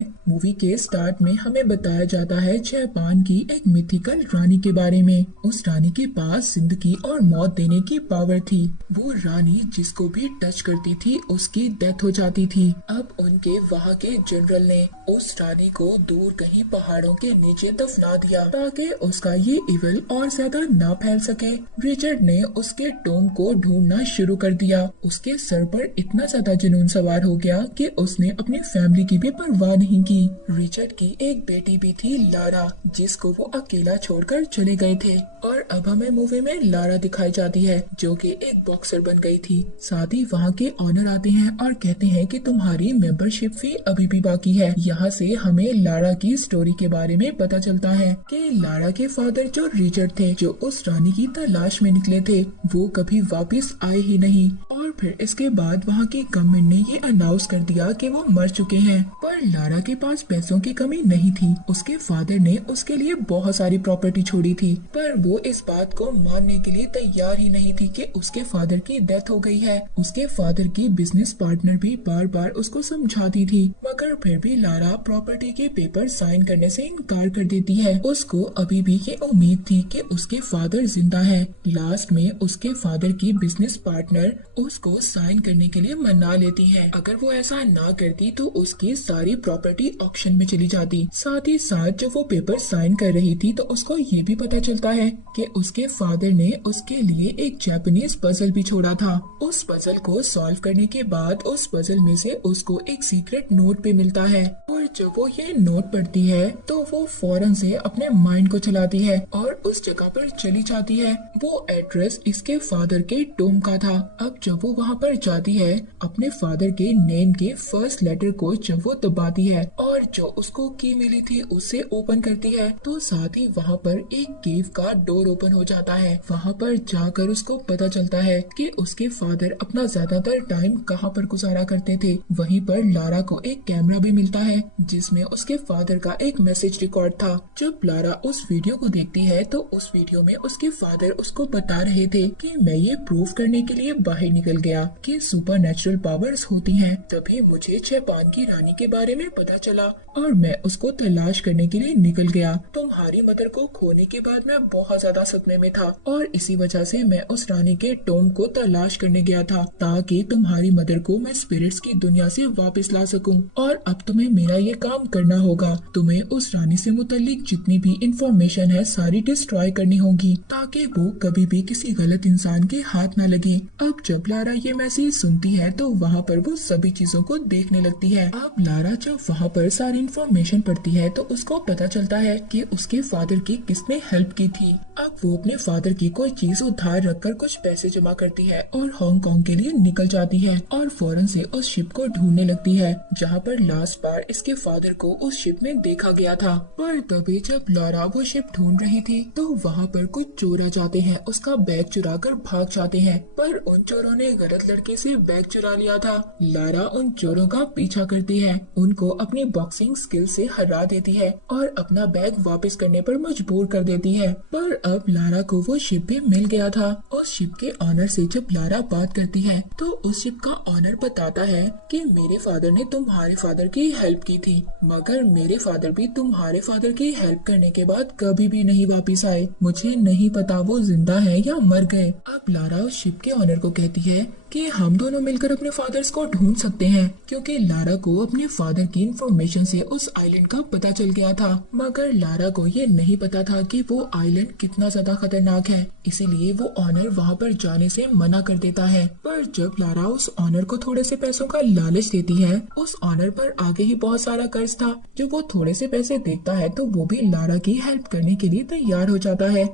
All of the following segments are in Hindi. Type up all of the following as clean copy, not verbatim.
मूवी के स्टार्ट में हमें बताया जाता है जापान की एक मिथिकल रानी के बारे में। उस रानी के पास जिंदगी और मौत देने की पावर थी। वो रानी जिसको भी टच करती थी उसकी डेथ हो जाती थी। अब उनके वहाँ के जनरल ने उस रानी को दूर कहीं पहाड़ों के नीचे दफना दिया ताकि उसका ये इवल और ज्यादा ना फैल सके। रिचर्ड ने उसके टोम को ढूंढना शुरू कर दिया। उसके सर पर इतना ज्यादा जुनून सवार हो गया कि उसने अपनी फैमिली की भी परवाह नहीं की। रिचर्ड की एक बेटी भी थी लारा, जिसको वो अकेला छोड़कर चले गए थे। और अब हमें मूवी में लारा दिखाई जाती है जो कि एक बॉक्सर बन गई थी। साथ ही वहाँ के ऑनर आते हैं और कहते हैं कि तुम्हारी मेंबरशिप फी अभी भी बाकी है। यहाँ से हमें लारा की स्टोरी के बारे में पता चलता है कि लारा के फादर जो रिचर्ड थे, जो उस रानी की तलाश में निकले थे, वो कभी वापस आए ही नहीं। और फिर इसके बाद वहाँ की गवर्नमेंट ने ये अनाउंस कर दिया कि वो मर चुके हैं। पर लारा के पास पैसों की कमी नहीं थी। उसके फादर ने उसके लिए बहुत सारी प्रॉपर्टी छोड़ी थी, पर वो इस बात को मानने के लिए तैयार ही नहीं थी कि उसके फादर की डेथ हो गई है। उसके फादर की बिजनेस पार्टनर भी बार बार उसको समझाती थी, मगर फिर भी लारा प्रॉपर्टी के पेपर साइन करने से इनकार कर देती है। उसको अभी भी ये उम्मीद थी कि उसके फादर जिंदा है। लास्ट में उसके फादर की बिजनेस पार्टनर उसको साइन करने के लिए मना लेती है। अगर वो ऐसा ना करती तो उसकी सारी प्रॉपर्टी ऑक्शन में चली जाती। साथ ही साथ जब वो पेपर साइन कर रही थी तो उसको ये भी पता चलता है कि उसके फादर ने उसके लिए एक जापानीज पजल भी छोड़ा था। उस पजल को सॉल्व करने के बाद उस पजल में से उसको एक सीक्रेट नोट भी मिलता है। और जब वो ये नोट पढ़ती है तो वो फौरन से अपने माइंड को चलाती है और उस जगह पर चली जाती है। वो एड्रेस इसके फादर के टोम का था। अब जब वो वहाँ पर जाती है, अपने फादर के नेम के फर्स्ट लेटर को जब वो दबाती है और जो उसको की मिली थी उससे ओपन करती है, तो साथ ही वहाँ पर एक केव का डोर ओपन हो जाता है। वहाँ पर जाकर उसको पता चलता है कि उसके फादर अपना ज्यादातर टाइम कहाँ पर गुजारा करते थे। वहीं पर लारा को एक कैमरा भी मिलता है जिसमें उसके फादर का एक मैसेज रिकॉर्ड था। जब लारा उस वीडियो को देखती है तो उस वीडियो में उसके फादर उसको बता रहे थे कि मैं ये प्रूव करने के लिए बाहर निकल गया कि सुपर नेचुरल पावर्स होती हैं। तभी मुझे जापान की रानी के बारे में पता चला और मैं उसको तलाश करने के लिए निकल गया। तुम्हारी मदर को खोने के बाद मैं बहुत ज्यादा सदमे में था और इसी वजह से मैं उस रानी के टोम को तलाश करने गया था ताकि तुम्हारी मदर को मैं स्पिरिट्स की दुनिया से वापस ला सकूं। और अब तुम्हें मेरा ये काम करना होगा। तुम्हें उस रानी से मुतालिक जितनी भी इंफॉर्मेशन है सारी डिस्ट्रॉय करनी होगी ताकि वो कभी भी किसी गलत इंसान के हाथ न लगे। अब जब लारा ये मैसेज सुनती है तो वहाँ पर वो सभी चीजों को देखने लगती है। अब लारा जब वहाँ पर सारी इंफॉर्मेशन पढ़ती है तो उसको पता चलता है कि उसके फादर की किसने हेल्प की थी। अब वो अपने फादर की कोई चीज उधार रखकर कुछ पैसे जमा करती है और हांगकांग के लिए निकल जाती है और फौरन से उस शिप को ढूंढने लगती है जहाँ पर लास्ट बार इसके फादर को उस शिप में देखा गया था। पर तभी जब लारा वो शिप ढूंढ रही थी तो वहाँ पर कुछ चोर आ जाते हैं, उसका बैग चुरा कर भाग जाते हैं। पर उन चोरों ने गलत लड़के से बैग चुरा लिया था। लारा उन चोरों का पीछा करती है, उनको अपनी बॉक्सिंग स्किल से हरा देती है और अपना बैग वापस करने पर मजबूर कर देती है। पर अब लारा को वो शिप भी मिल गया था। उस शिप के ऑनर से जब लारा बात करती है तो उस शिप का ऑनर बताता है कि मेरे फादर ने तुम्हारे फादर की हेल्प की थी, मगर मेरे फादर भी तुम्हारे फादर की हेल्प करने के बाद कभी भी नहीं वापस आए। मुझे नहीं पता वो जिंदा है या मर गए। अब लारा उस शिप के ऑनर को कहती है कि हम दोनों मिलकर अपने फादर्स को ढूंढ सकते हैं, क्योंकि लारा को अपने फादर की इंफॉर्मेशन से उस आइलैंड का पता चल गया था। मगर लारा को ये नहीं पता था कि वो आइलैंड कितना ज्यादा खतरनाक है, इसीलिए वो ऑनर वहाँ पर जाने से मना कर देता है। पर जब लारा उस ऑनर को थोड़े से पैसों का लालच देती है, उस ऑनर पर आगे ही बहुत सारा कर्ज था। जब वो थोड़े से पैसे देखता है तो वो भी लारा की हेल्प करने के लिए तैयार हो जाता है।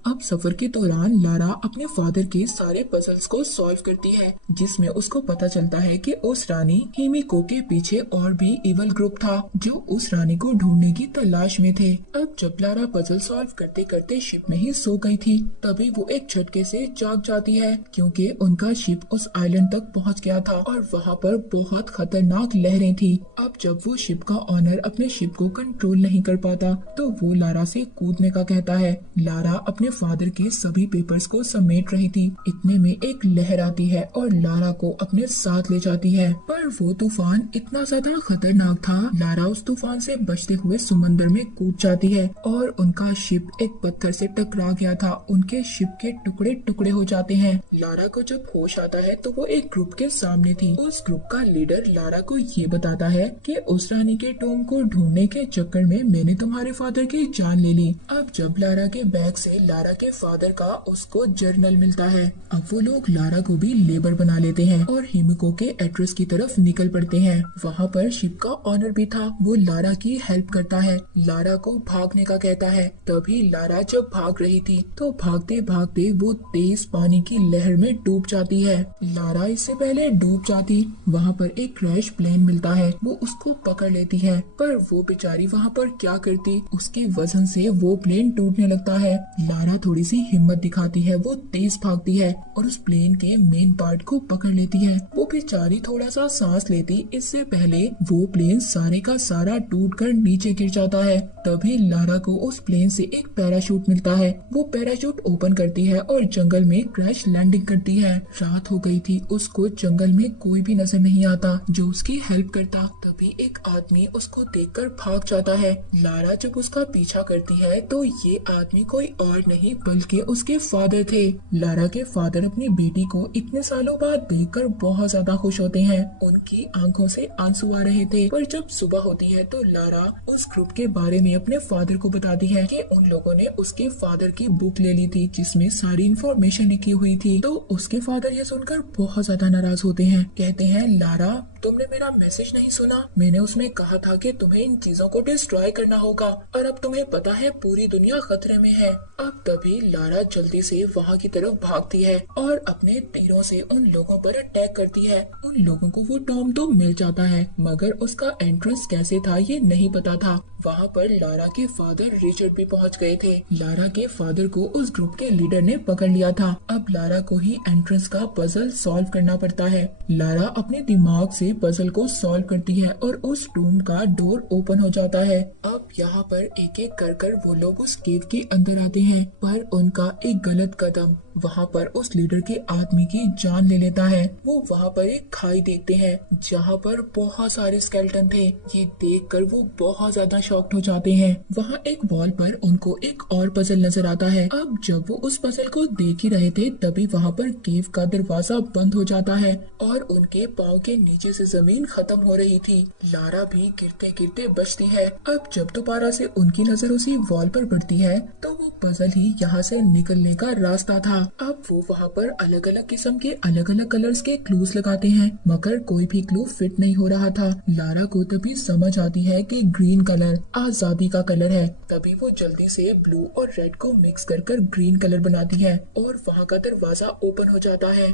अब सफर के दौरान लारा अपने फादर के सारे पजल्स को सॉल्व करती है, जिसमें उसको पता चलता है कि उस रानी हिमिको के पीछे और भी इवल ग्रुप था जो उस रानी को ढूंढने की तलाश में थे। अब जब लारा पजल सॉल्व करते करते शिप में ही सो गई थी, तभी वो एक झटके से जाग जाती है क्योंकि उनका शिप उस आइलैंड तक पहुंच गया था और वहाँ पर बहुत खतरनाक लहरें थी। अब जब वो शिप का ऑनर अपने शिप को कंट्रोल नहीं कर पाता तो वो लारा से कूदने का कहता है। लारा अपने फादर के सभी पेपर्स को समेट रही थी। इतने में एक लहर आती है और लारा को अपने साथ ले जाती है, पर वो तूफान इतना ज्यादा खतरनाक था। लारा उस तूफान से बचते हुए समंदर में कूद जाती है और उनका शिप एक पत्थर से टकरा गया था। उनके शिप के टुकड़े टुकड़े हो जाते हैं। लारा को जब होश आता है तो वो एक ग्रुप के सामने थी। उस ग्रुप का लीडर लारा को ये बताता है कि उस रानी के टॉम को ढूंढने के चक्कर में मैंने तुम्हारे फादर की जान ले ली। अब जब लारा के बैग से लारा के फादर का उसको जर्नल मिलता है। अब वो लोग लारा को भी लेबर बना लेते हैं और हिमिको के एड्रेस की तरफ निकल पड़ते हैं। वहाँ पर शिप का ऑनर भी था, वो लारा की हेल्प करता है, लारा को भागने का कहता है। तभी लारा जब भाग रही थी तो भागते भागते वो तेज पानी की लहर में डूब जाती है। लारा इससे पहले डूब जाती, वहाँ पर एक क्रैश प्लेन मिलता है, वो उसको पकड़ लेती है, पर वो बेचारी वहाँ पर क्या करती, उसके वजन से वो प्लेन टूटने लगता है। लारा थोड़ी सी हिम्मत दिखाती है, वो तेज भागती है और उस प्लेन के मेन पार्ट को पकड़ लेती है। वो बेचारी थोड़ा सा सांस लेती, इससे पहले वो प्लेन सारे का सारा टूटकर नीचे गिर जाता है। तभी लारा को उस प्लेन से एक पैराशूट मिलता है, वो पैराशूट ओपन करती है और जंगल में क्रैश लैंडिंग करती है। रात हो गई थी, उसको जंगल में कोई भी नजर नहीं आता जो उसकी हेल्प करता। तभी एक आदमी उसको देखकर भाग जाता है। लारा जब उसका पीछा करती है तो ये आदमी कोई और नहीं बल्कि उसके फादर थे। लारा के फादर अपनी बेटी को इतने सालों बाद देखकर बहुत ज्यादा खुश होते हैं। उनकी आंखों से आंसू आ रहे थे, पर जब सुबह होती है तो लारा उस ग्रुप के बारे में अपने फादर को बताती है कि उन लोगों ने उसके फादर की बुक ले ली थी जिसमें सारी इन्फॉर्मेशन लिखी हुई थी। तो उसके फादर ये सुनकर बहुत ज्यादा नाराज होते हैं, कहते हैं लारा तुमने मेरा मैसेज नहीं सुना, मैंने उसमें कहा था कि तुम्हें इन चीजों को डिस्ट्रॉय करना होगा और अब तुम्हें पता है पूरी दुनिया खतरे में है। अब तभी लारा जल्दी से वहाँ की तरफ भागती है और अपने तीरों से उन लोगों पर अटैक करती है। उन लोगों को वो टॉम तो मिल जाता है, मगर उसका एंट्रेंस कैसे था ये नहीं पता था। वहाँ पर लारा के फादर रिचर्ड भी पहुँच गए थे। लारा के फादर को उस ग्रुप के लीडर ने पकड़ लिया था। अब लारा को ही एंट्रेंस का पजल सॉल्व करना पड़ता है। लारा अपने दिमाग से पजल को सॉल्व करती है और उस टूम का डोर ओपन हो जाता है। अब यहाँ पर एक एक कर वो लोग उस केव के अंदर आते हैं, पर उनका एक गलत कदम वहाँ पर उस लीडर के आदमी की जान ले लेता है। वो वहाँ पर एक खाई देखते हैं जहाँ पर बहुत सारे स्केलेटन थे। ये देखकर वो बहुत ज्यादा शॉक्ड हो जाते हैं। वहाँ एक वॉल पर उनको एक और पजल नजर आता है। अब जब वो उस पजल को देख ही रहे थे तभी वहाँ पर केव का दरवाजा बंद हो जाता है और उनके पाँव के नीचे से जमीन खत्म हो रही थी। लारा भी गिरते गिरते बचती है। अब जब दोबारा से उनकी नजर उसी वॉल पर पड़ती है तो वो पजल ही यहाँ से निकलने का रास्ता था। अब वो वहाँ पर अलग अलग किस्म के अलग अलग कलर्स के क्लूज लगाते हैं, मगर कोई भी क्लू फिट नहीं हो रहा था। लारा को तभी समझ आती है कि ग्रीन कलर आजादी का कलर है। तभी वो जल्दी से ब्लू और रेड को मिक्स कर ग्रीन कलर बनाती है और वहाँ का दरवाजा ओपन हो जाता है।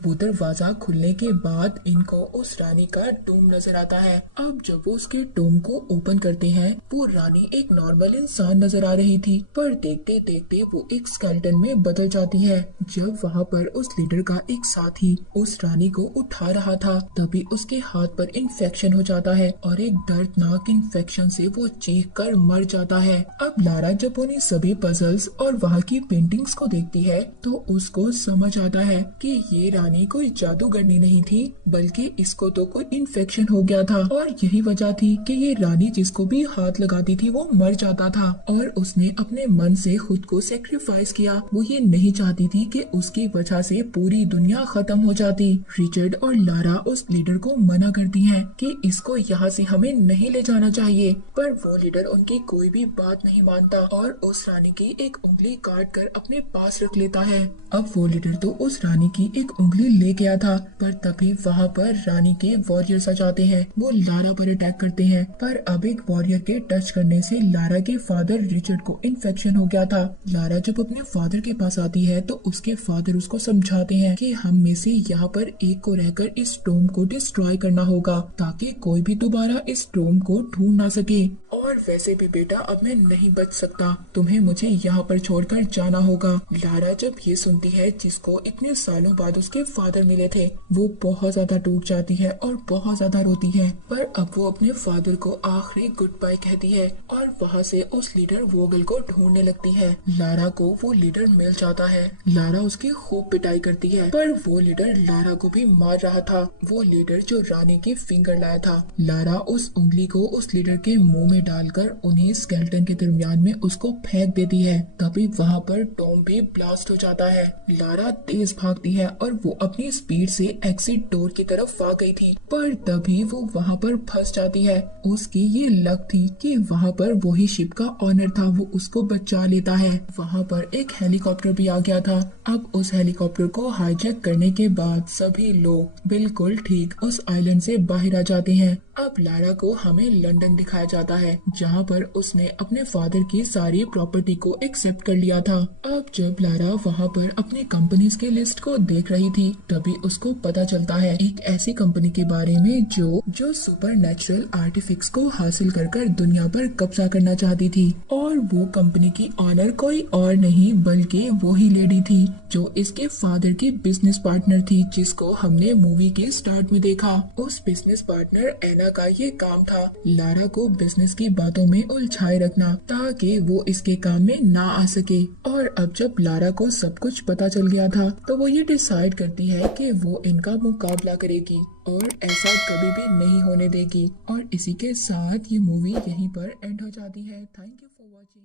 वो दरवाजा खुलने के बाद इनको उस रानी का टूम नजर आता है। अब जब वो उसके टूम को ओपन करते हैं वो रानी एक नॉर्मल इंसान नजर आ रही थी, पर देखते देखते वो एक स्केलेटन में बदल जाती है। जब वहाँ पर उस लीडर का एक साथी उस रानी को उठा रहा था तभी उसके हाथ पर इन्फेक्शन हो जाता है और एक दर्दनाक इन्फेक्शन से वो चीख कर मर जाता है। अब लारा जब उन्हें सभी पजल्स और वहाँ की पेंटिंग्स को देखती है तो उसको समझ आता है कि ये रानी कोई जादूगरनी नहीं थी बल्कि इसको तो कोई इन्फेक्शन हो गया था और यही वजह थी कि ये रानी जिसको भी हाथ लगाती थी वो मर जाता था और उसने अपने मन से खुद को सेक्रीफाइस किया। वो ये नहीं चाहती थी कि उसकी वजह से पूरी दुनिया खत्म हो जाती। रिचर्ड और लारा उस लीडर को मना करती हैं कि इसको यहाँ से हमें नहीं ले जाना चाहिए, पर वो लीडर उनकी कोई भी बात नहीं मानता और उस रानी की एक उंगली काट कर अपने पास रख लेता है। अब वो लीडर तो उस रानी की एक उंगली ले गया था, पर तभी वहाँ पर रानी के वॉरियर्स आ जाते हैं। वो लारा पर अटैक करते हैं, पर अब एक वॉरियर के टच करने से लारा के फादर रिचर्ड को इन्फेक्शन हो गया था। लारा जब अपने फादर के पास आती है तो उसके फादर उसको समझाते हैं कि हम में से यहाँ पर एक को रहकर इस टोम को डिस्ट्रॉय करना होगा ताकि कोई भी दोबारा इस टोम को ढूंढ ना सके और वैसे भी बेटा अब मैं नहीं बच सकता, तुम्हें मुझे यहाँ पर छोड़कर जाना होगा। लारा जब ये सुनती है जिसको इतने सालों बाद उसके फादर मिले थे, वो बहुत ज्यादा टूट जाती है और बहुत ज्यादा रोती है। पर अब वो अपने फादर को आखिरी गुड बाय कहती है और वहाँ से उस लीडर वोगल को ढूंढने लगती है। लारा को वो लीडर मिल जाता है। लारा उसकी खूब पिटाई करती है, पर वो लीडर लारा को भी मार रहा था। वो लीडर जो रानी की फिंगर लाया था। लारा उस उंगली को उस लीडर के मुंह में डालकर उन्हें स्केलेटन के दरमियान में उसको फेंक देती है। तभी वहाँ पर टॉम भी ब्लास्ट हो जाता है। लारा तेज भागती है और वो अपनी स्पीड से एग्जिट डोर की तरफ आ गई थी, पर तभी वो वहाँ पर फंस जाती है। उसकी ये लक थी कि वहाँ पर वही शिप का ऑनर था, वो उसको बचा लेता है। वहाँ पर एक हेलीकॉप्टर भी आ गया था। अब उस हेलीकॉप्टर को हाईजैक करने के बाद सभी लोग बिल्कुल ठीक उस आइलैंड से बाहर आ जाते हैं। अब लारा को हमें लंदन दिखाया जाता है, जहाँ पर उसने अपने फादर की सारी प्रॉपर्टी को एक्सेप्ट कर लिया था। अब जब लारा वहाँ पर अपनी कंपनीज के लिस्ट को देख रही थी, तभी उसको पता चलता है एक ऐसी कंपनी के बारे में जो सुपर नेचुरल आर्टिफिक्स को हासिल कर दुनिया पर कब्जा करना चाहती थी। और वो कंपनी की ऑनर कोई और नहीं बल्कि वही लेडी थी जो इसके फादर की बिजनेस पार्टनर थी, जिसको हमने मूवी के स्टार्ट में देखा। उस बिजनेस पार्टनर एना का ये काम था लारा को बिजनेस की बातों में उलझाए रखना, ताकि वो इसके काम में ना आ सके। और अब जब लारा को सब कुछ पता चल गया था, तो वो ये डिसाइड करती है कि वो इनका मुकाबला करेगी और ऐसा कभी भी नहीं होने देगी। और इसी के साथ ये मूवी यहीं पर एंड हो जाती है। Thank you for watching.